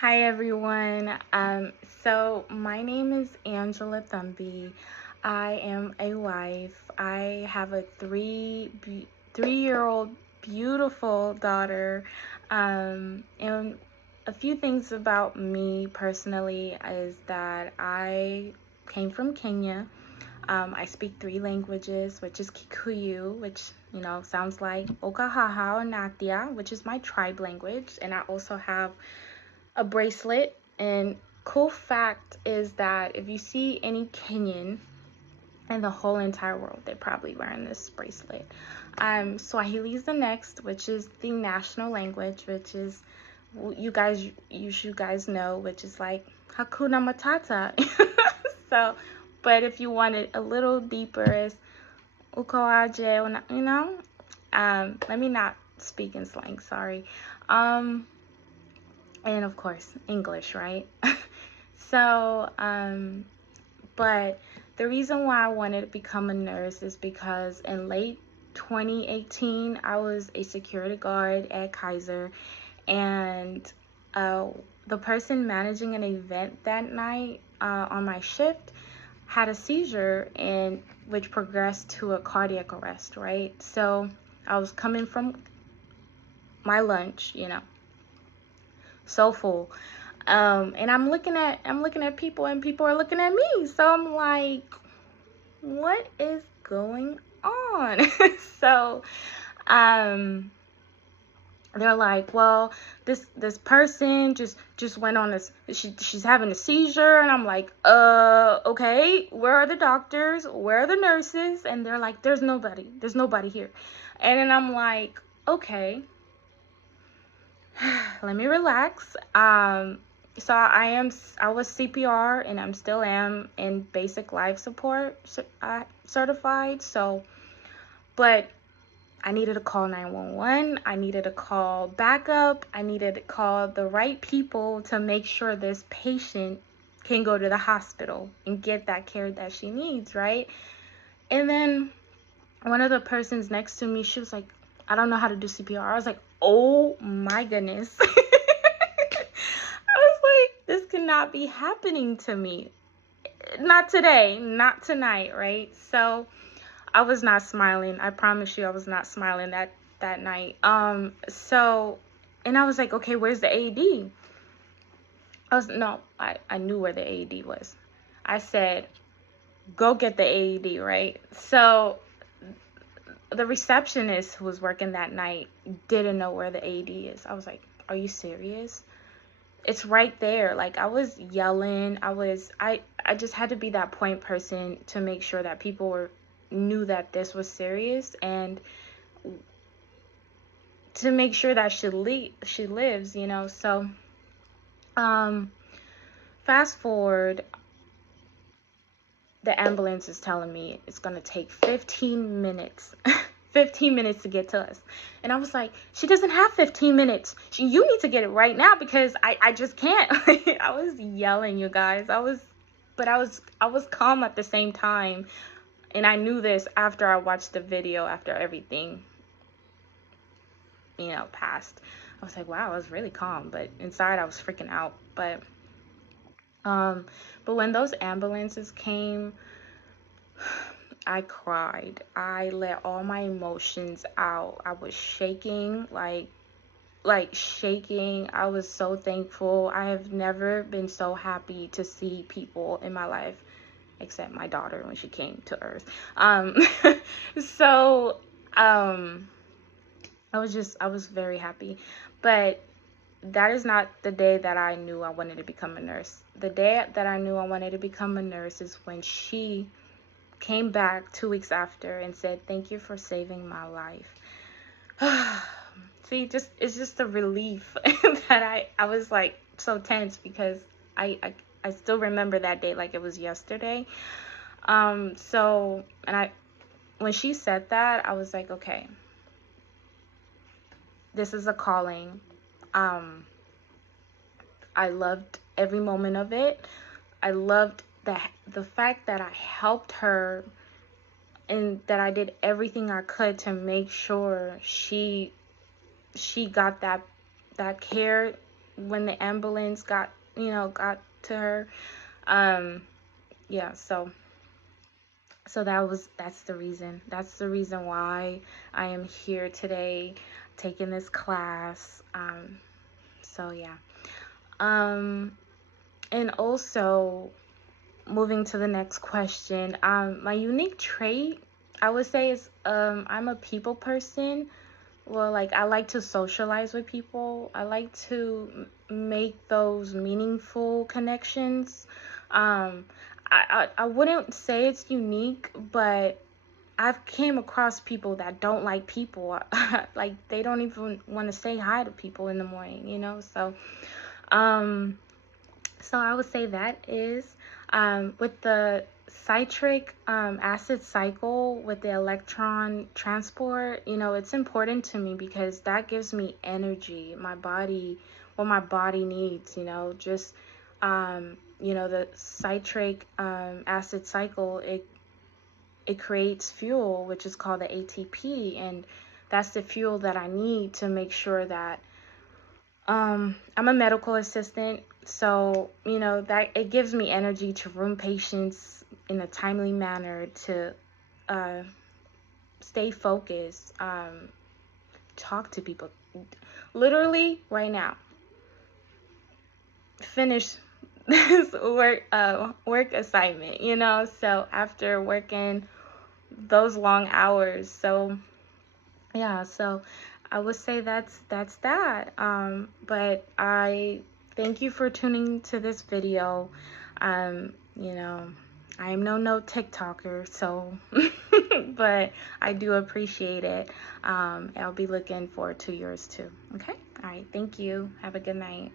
Hi everyone. So my name is Angela Thumby. I am a wife. I have a 3-year-old beautiful daughter. And a few things about me personally is that I came from Kenya. I speak 3 languages, which is Kikuyu, which sounds like Okahaha or Natia, which is my tribe language, and I also have a bracelet. And cool fact is that if you see any Kenyan in the whole entire world, they're probably wearing this bracelet. Swahili is the next, which is the national language, which is you guys know, which is like Hakuna Matata. So, but if you want it a little deeper, is Ukoaje, let me not speak in slang, sorry. And of course, English, right? So, but the reason why I wanted to become a nurse is because in late 2018, I was a security guard at Kaiser, and the person managing an event that night on my shift had a seizure, and which progressed to a cardiac arrest, right? So I was coming from my lunch, so full. And I'm looking at people, and people are looking at me. So I'm like, what is going on? So they're like, well, this person just went on this, she's having a seizure. And I'm like, okay, where are the doctors, where are the nurses? And they're like, there's nobody here. And then I'm like, okay, let me relax. So I was CPR, and I'm still am in basic life support certified. So, but I needed to call 911. I needed to call backup. I needed to call the right people to make sure this patient can go to the hospital and get that care that she needs, right? And then one of the persons next to me, she was like, I don't know how to do CPR. I was like, oh my goodness. I was like, this cannot be happening to me. Not today, not tonight, right? So I was not smiling. I promise you, I was not smiling that night. And I was like, okay, where's the AED? I knew where the AED was. I said, go get the AED, right? So the receptionist who was working that night didn't know where the AED is. I was like, are you serious? It's right there. Like, I was yelling. I just had to be that point person to make sure that people knew that this was serious, and to make sure that she lives, So fast forward, the ambulance is telling me it's gonna take 15 minutes 15 minutes to get to us. And I was like, she doesn't have 15 minutes. You need to get it right now, because I just can't. I was yelling, you guys. I was calm at the same time. And I knew this after I watched the video, after everything, passed. I was like, wow, I was really calm, but inside I was freaking out. But when those ambulances came, I cried. I let all my emotions out. I was shaking, like shaking. I was so thankful. I have never been so happy to see people in my life, except my daughter when she came to earth. So I was very happy. But that is not the day that I knew I wanted to become a nurse. The day that I knew I wanted to become a nurse is when she came back 2 weeks after and said, thank you for saving my life. See, it's just a relief that I was like so tense, because I still remember that day like it was yesterday. When she said that, I was like, okay, this is a calling. I loved every moment of it. I loved the fact that I helped her, and that I did everything I could to make sure she got that care when the ambulance got to her. Um, yeah, so that's the reason. That's the reason why I am here today taking this class. So yeah. And also moving to the next question, my unique trait, I would say, is I'm a people person. Well, like, I like to socialize with people. I like to make those meaningful connections. Um, I wouldn't say it's unique, but I've came across people that don't like people. Like, they don't even want to say hi to people in the morning, um, so I would say that is with the citric acid cycle with the electron transport, it's important to me because that gives me energy, my body, what my body needs, just, the citric acid cycle, it creates fuel, which is called the ATP, and that's the fuel that I need to make sure that I'm a medical assistant, so that it gives me energy to room patients in a timely manner, to uh, stay focused, talk to people. Literally, right now, finish this work assignment. So after working those long hours, so yeah, so I would say that's that. But I thank you for tuning to this video. I am no TikToker, so but I do appreciate it. I'll be looking forward to yours too. Okay? All right, thank you. Have a good night.